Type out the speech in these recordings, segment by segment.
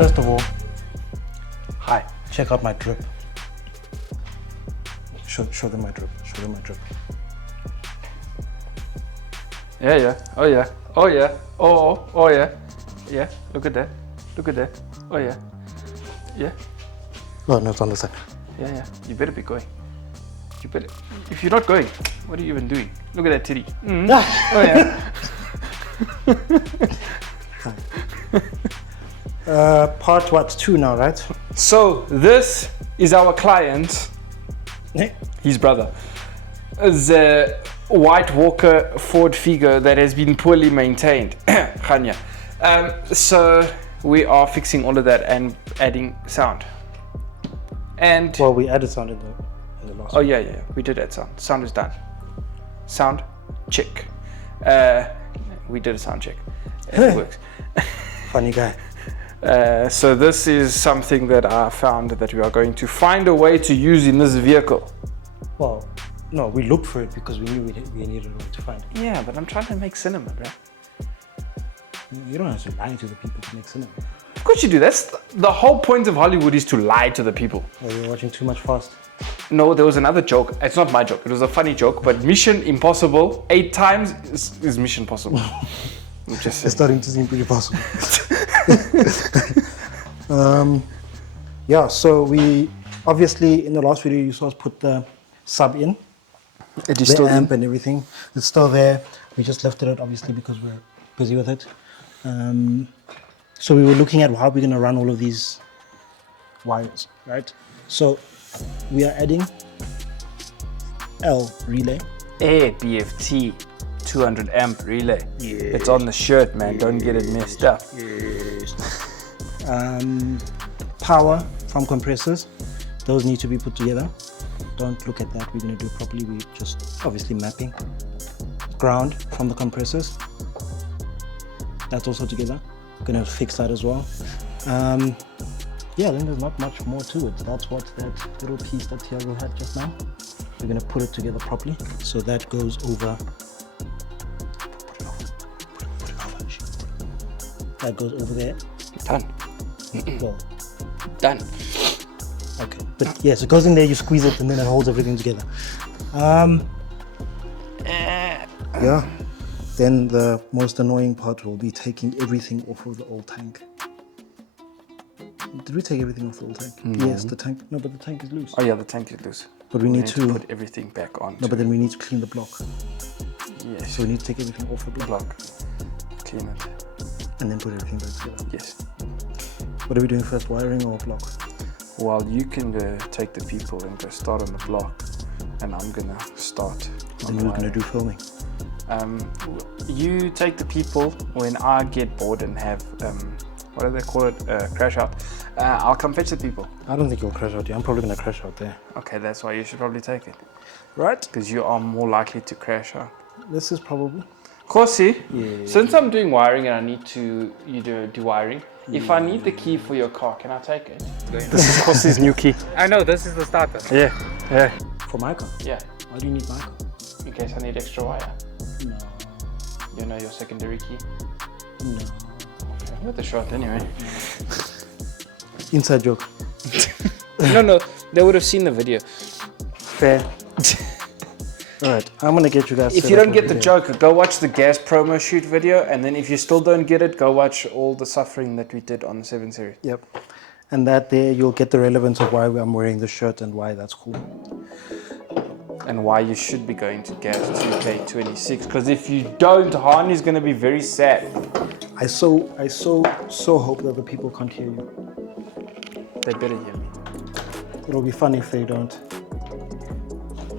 First of all, Hi. check out my drip. Show them my drip. Show them my drip. Yeah, yeah. Oh, yeah. Oh, yeah. Oh, yeah. Yeah. Look at that. Look at that. Oh, yeah. Yeah. Oh, no, it's on the side. Yeah, yeah. You better be going. You better. If you're not going, what are you even doing? Look at that titty. Mm. Oh, yeah. Part what? 2 now, right? So this is our client, his brother. The White Walker Ford Figo that has been poorly maintained. Khanya. So we are fixing all of that and adding sound. And Well, we added sound in the last oh yeah, we did add sound. Sound is done. Sound check. We did a sound check. It works. Funny guy. So this is something that I found that we are going to find a way to use in this vehicle. Well, no, we looked for it because we knew we needed a way to find it. Yeah, but I'm trying to make cinema, right? You don't have to lie to the people to make cinema. Of course you do. That's the whole point of Hollywood, is to lie to the people. Well, you're watching too much Fast. No, there was another joke. It's not my joke. It was a funny joke, but Mission Impossible 8 times is Mission Possible. Just It's starting to seem pretty possible. Yeah, so we obviously in the last video you saw us put the sub in, it is the still amp and everything. It's still there. We just lifted it obviously because we're busy with it. So we were looking at how we're going to run all of these wires, right? So we are adding L relay. A BFT 200 amp relay. Yeah. It's on the shirt, man. Don't get it messed up. Yes. Power from compressors. Those need to be put together. Don't look at that. We're going to do it properly. We just obviously mapping. Ground from the compressors. That's also together. Going to fix that as well. Yeah, then there's not much more to it. That's what that little piece that Thiago had just now. We're going to put it together properly. So that goes over. That goes over there. Done. Well, Done. okay, but yes, it goes in there, you squeeze it, and then it holds everything together. Yeah, then the most annoying part will be taking everything off of the old tank. Did we take everything off the old tank? No. Yes, the tank. No, but the tank is loose. Oh yeah, the tank is loose. But we need to put everything back on. No, but then we need to clean the block. Yes. So we need to take everything off the block. Clean it. And then put everything back together. Yes. What are we doing first, wiring or block? Well, you can go take the people and go start on the block, and I'm gonna start. Then we're gonna do filming. You take the people. When I get bored and have what do they call it? Crash out. I'll come fetch the people. I don't think you'll crash out here. I'm probably gonna crash out there. Okay, that's why you should probably take it, Right? because you are more likely to crash out. This is probably. Corsi, Yeah. since I'm doing wiring and I need to do wiring, if I need the key for your car, can I take it? This is Corsi's new key. I know, this is the starter. Yeah. For my car? Yeah, Why do you need my car? in case I need extra wire. No. You know your secondary key? No. Okay, with the shot anyway. Inside joke. No, they would have seen the video. Fair. Alright, I'm gonna get you guys. If set you up don't get over the there. joke, go watch the gas promo shoot video, and then if you still don't get it, go watch all the suffering that we did on the 7 Series. Yep. And that there you'll get the relevance of why I'm wearing the shirt and why that's cool. And why you should be going to gas 2K26, because if you don't, Harney's gonna be very sad. I so hope that the people can't hear you. They better hear me. It'll be fun if they don't.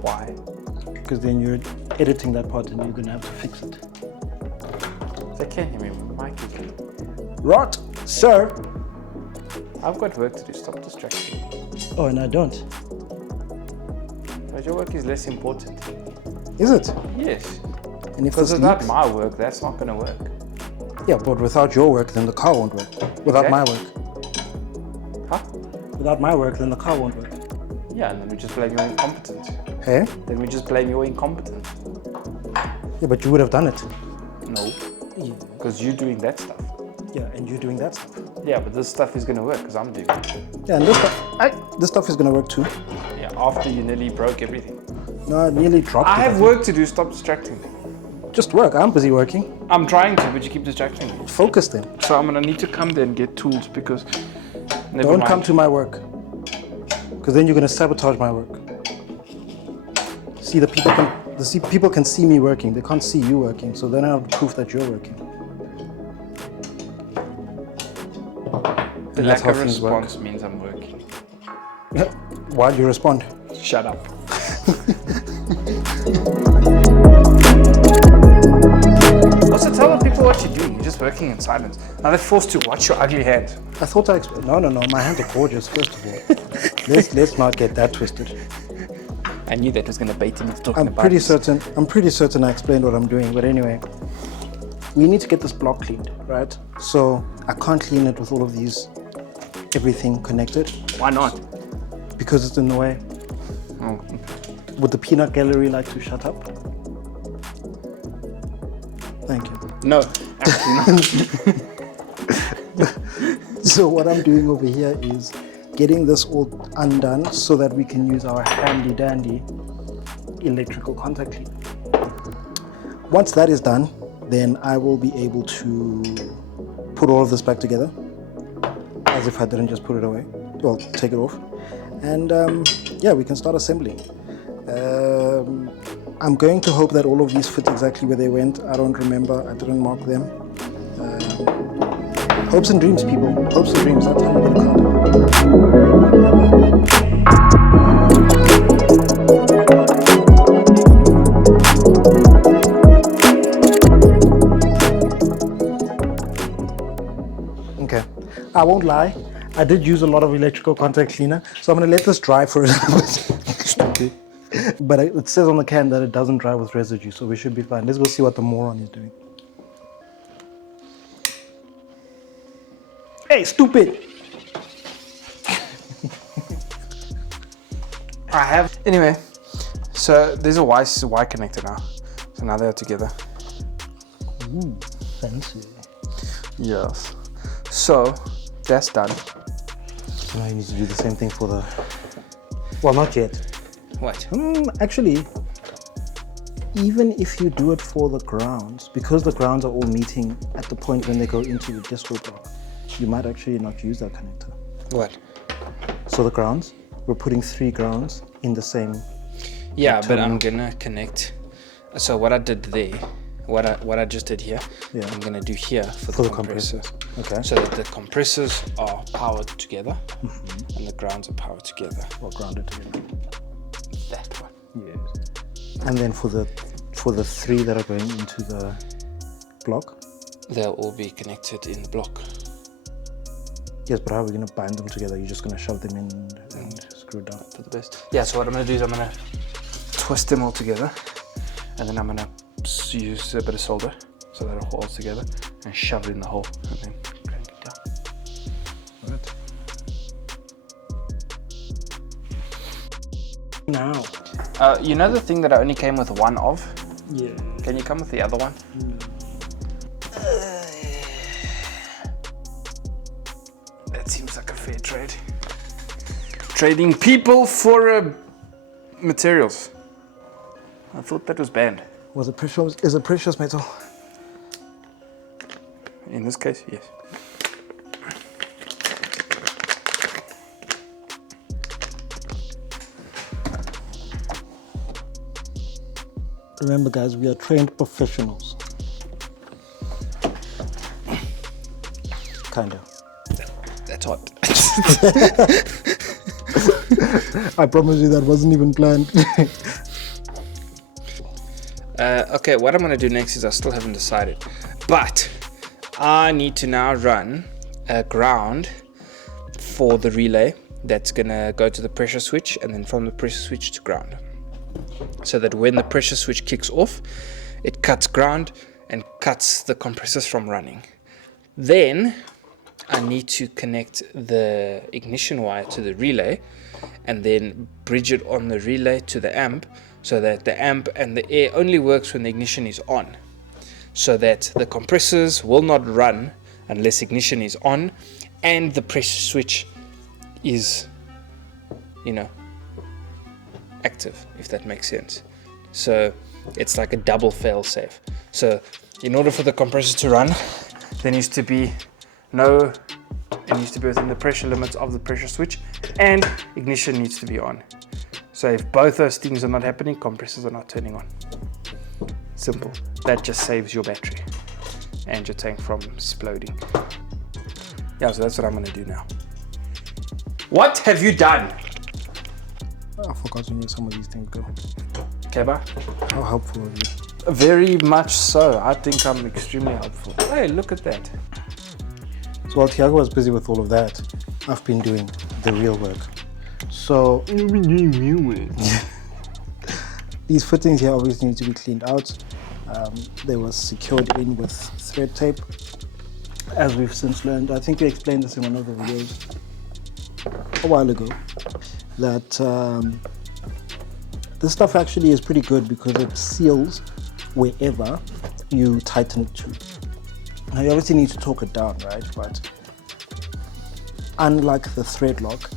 Why? Because then you're editing that part and you're gonna have to fix it. They can't hear me, Mike. Right, sir. I've got work to do, stop distracting me. Oh, and I don't. But your work is less important. Is it? Yes. And if Because this without leaks, my work, that's not gonna work. yeah, but without your work, then the car won't work. Without Okay. my work. Huh? Without my work, then the car won't work. Yeah, and then we just blame your incompetence. Hey? Then we just blame your incompetence. Yeah, but you would have done it. No, Yeah. because you're doing that stuff. Yeah, and you're doing that stuff. Yeah, but this stuff is gonna work because I'm doing it. Yeah, and this stuff is gonna work too. Yeah, after you nearly broke everything. No, I nearly dropped it. I have work to do, stop distracting me. Just work, I'm busy working. I'm trying to, but you keep distracting me. Focus then. So I'm gonna need to come there and get tools because Don't come to my work. Because then you're gonna sabotage my work. See, people can see me working, they can't see you working, so then I have proof that you're working. The lack of response means I'm working. Why do you respond? Shut up. Also tell the people what you're doing. You're just working in silence. Now they're forced to watch your ugly hands. I thought I explained. No, my hands are gorgeous, first of all. let's not get that twisted. I knew that was going to bait him into talking I'm about pretty this. certain I explained what I'm doing, but anyway. We need to get this block cleaned, right? So I can't clean it with all of these, everything connected. Why not? Because it's in the way. Oh. Would the peanut gallery like to shut up? Thank you. No, actually not. So what I'm doing over here is getting this all undone so that we can use our handy dandy electrical contact cleaner. Once that is done, then I will be able to put all of this back together as if I didn't just put it away. Well, take it off. And yeah, we can start assembling. I'm going to hope that all of these fit exactly where they went. I don't remember, I didn't mark them. Hopes and dreams, people. Hopes and dreams, that's how you get a car. Okay, I won't lie. I did use a lot of electrical contact cleaner, so I'm gonna let this dry for a little bit. Stupid. But it says on the can that it doesn't dry with residue, so we should be fine. Let's go see what the moron is doing. Hey, stupid! I have. Anyway, so there's a Y connector now. So now they're together. Ooh, fancy. Yes. So that's done. So now you need to do the same thing for the... Well, not yet. What? Actually, even if you do it for the grounds, because the grounds are all meeting at the point when they go into the disco block, you might actually not use that connector. What? So the grounds, we're putting 3 grounds in the same... Yeah, but I'm gonna connect. So what I did there, what I just did here, Yeah. I'm gonna do here for the compressor. Okay. So that the compressors are powered together and the grounds are powered together. Or grounded together. That one. Yes. And then for the 3 that are going into the block? They'll all be connected in the block. Yes, but how are we going to bind them together? You're just going to shove them in and screw it down? For the best. Yeah, so what I'm gonna do is I'm gonna twist them all together and then I'm gonna use a bit of solder so that it holds together and shove it in the hole and then crank it down. Right. Now. You know the thing that I only came with one of? Yeah. Can you come with the other one? That seems like a fair trade. Trading people for materials. I thought that was banned. Was it precious? Is it precious metal? In this case, yes. Remember, guys, we are trained professionals. Kinda. That's hot. I promise you that wasn't even planned. Okay, what I'm gonna do next is I still haven't decided, but I need to now run a ground for the relay that's gonna go to the pressure switch and then from the pressure switch to ground. So that when the pressure switch kicks off, it cuts ground and cuts the compressors from running. Then I need to connect the ignition wire to the relay and then bridge it on the relay to the amp so that the amp and the air only works when the ignition is on, so that the compressors will not run unless ignition is on and the pressure switch is, you know, active, if that makes sense. So it's like a double fail safe. So in order for the compressor to run, there needs to be it needs to be within the pressure limits of the pressure switch, and ignition needs to be on. So if both those things are not happening, compressors are not turning on. Simple. That just saves your battery and your tank from exploding. Yeah, so that's what I'm gonna do now. What have you done? I forgot where some of these things go. Keba? How helpful are you? Very much so. I think I'm extremely helpful. Hey, look at that. So while Tiago was busy with all of that, I've been doing the real work. So these fittings here obviously need to be cleaned out. They were secured in with thread tape, as we've since learned. I think we explained this in one of the videos a while ago, that this stuff actually is pretty good because it seals wherever you tighten it to. Now you obviously need to torque it down, right? But unlike the thread lock,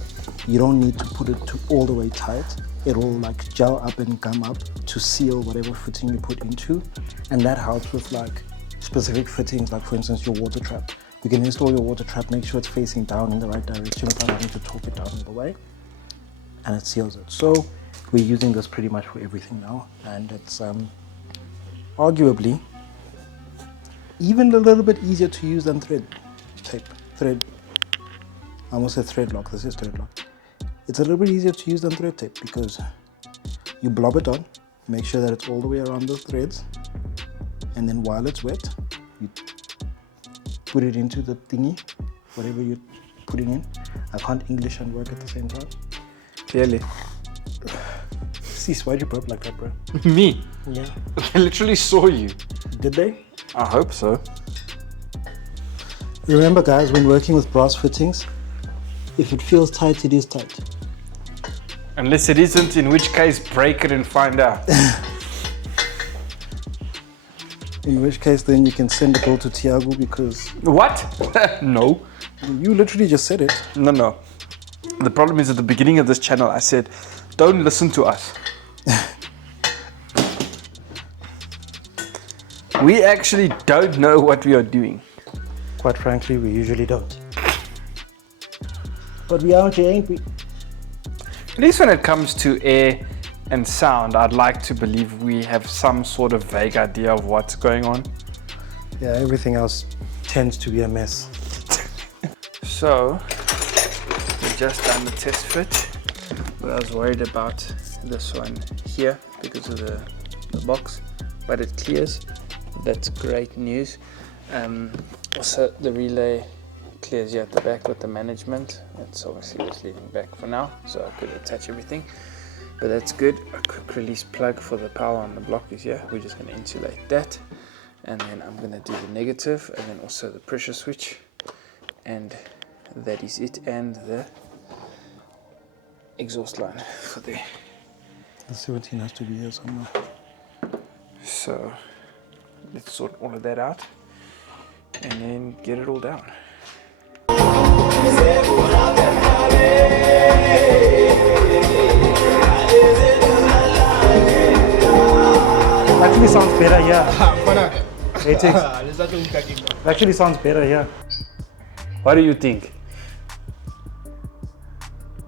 you don't need to put it to all the way tight. It will like gel up and gum up to seal whatever fitting you put into, and that helps with like specific fittings, like for instance your water trap. You can install your water trap, make sure it's facing down in the right direction without having to torque it down all the way, and it seals it. So we're using this pretty much for everything now, and it's arguably even a little bit easier to use than thread tape. I almost said thread lock, this is thread lock. It's a little bit easier to use than thread tape because you blob it on, make sure that it's all the way around those threads, and then while it's wet, you put it into the thingy, whatever you're putting in. I can't English and work at the same time. Clearly. Cease, why'd you burp like that, bro? Me? Yeah. I literally saw you. Did they? I hope so. Remember guys, when working with brass fittings, if it feels tight, it is tight. Unless it isn't, in which case break it and find out. In which case then you can send the bill to Tiago because... What? No. You literally just said it. No. The problem is at the beginning of this channel I said, don't listen to us. We actually don't know what we are doing. Quite frankly, we usually don't. But we are out here, ain't we? At least when it comes to air and sound, I'd like to believe we have some sort of vague idea of what's going on. Yeah, everything else tends to be a mess. So, we've just done the test fit. But I was worried about this one here because of the box, but it clears. That's great news. Also, the relay clears here at the back with the management. It's obviously just leaving back for now, so I could attach everything. But that's good. A quick release plug for the power on the block is here. We're just going to insulate that. And then I'm going to do the negative and then also the pressure switch. And that is it. And the exhaust line for there. The 17 has to be here somewhere. So let's sort all of that out and then get it all down. Actually sounds better here. Actually sounds better here. What do you think?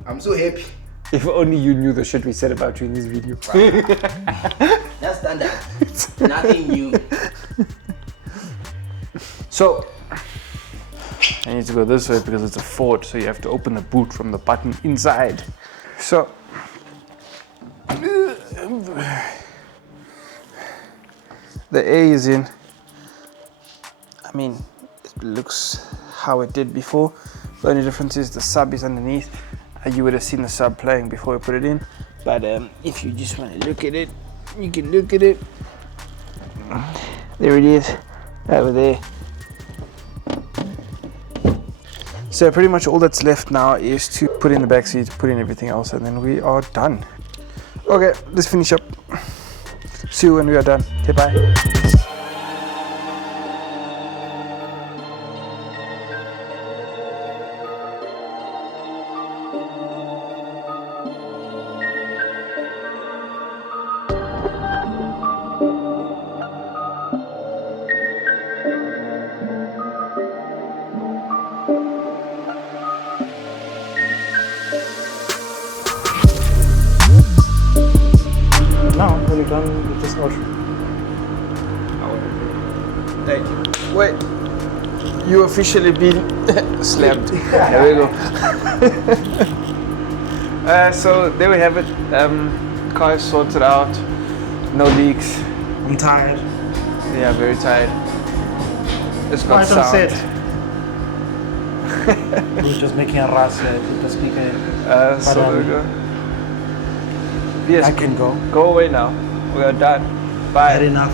I'm so happy. If only you knew the shit we said about you in this video. That's standard. Nothing new. So, I need to go this way because it's a Ford, so you have to open the boot from the button inside. So, the air is in. I mean, it looks how it did before. The only difference is the sub is underneath. You would have seen the sub playing before I put it in. But if you just want to look at it, you can look at it. There it is, over there. So pretty much all that's left now is to put in the back seat, put in everything else, and then we are done. Okay, let's finish up. See you when we are done. Okay, bye. now when we're done with this outro. Thank you. Wait, you officially been slammed. There we go. So there we have it. Car is sorted out. No leaks. I'm tired. Yeah, very tired. It's got Right on sound. set. We're just making a rush with the speaker. So there we go. Yes, I can go. go away now. We are done. Bye. Had enough.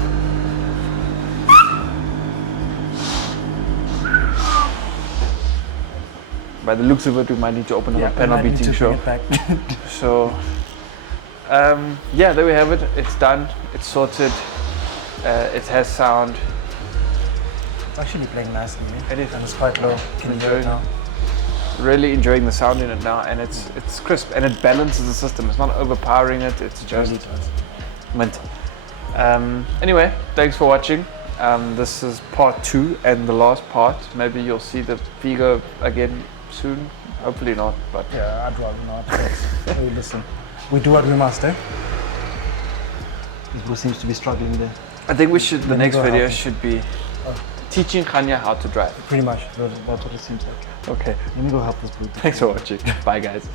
By the looks of it, we might need to open up a I panel might need beating to show. bring it back. So, yeah, there we have it. It's done. It's sorted. It has sound. It's actually playing nicely. It is. And it's quite low. Can you hear it now? Really enjoying the sound in it now, and it's crisp and it balances the system. It's not overpowering it. It's just Really does. mint. Anyway, thanks for watching. This is part 2 and the last part. Maybe you'll see the Figo again soon. Hopefully not, but Yeah, I'd rather not. Hey, listen. We do what we must, eh? Who seems to be struggling there. I think we should. The Let me next go video help him. should be teaching Khanya how to drive. Pretty much. That's what it seems like. Okay. Let me go help this brute. Thanks for watching. Bye, guys.